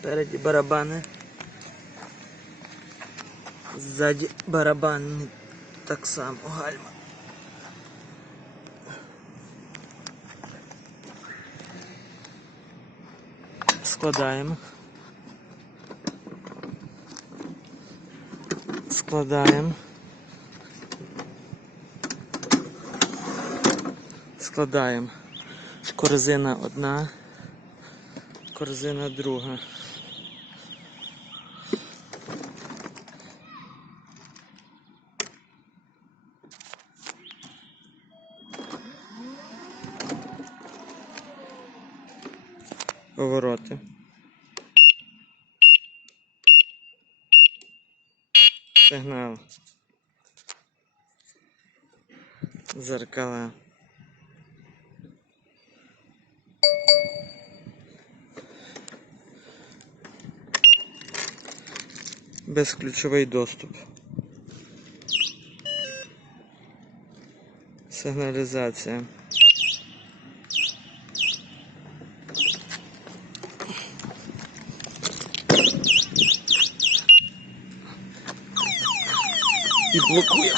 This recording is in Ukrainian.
Спереді барабани. Ззаді барабани так само гальма. Складаємо. Складаємо. Складаємо. Корзина одна, корзина друга. Повороти. Сигнал. Зеркала. Безключовий доступ. Сигналізація. І блокує.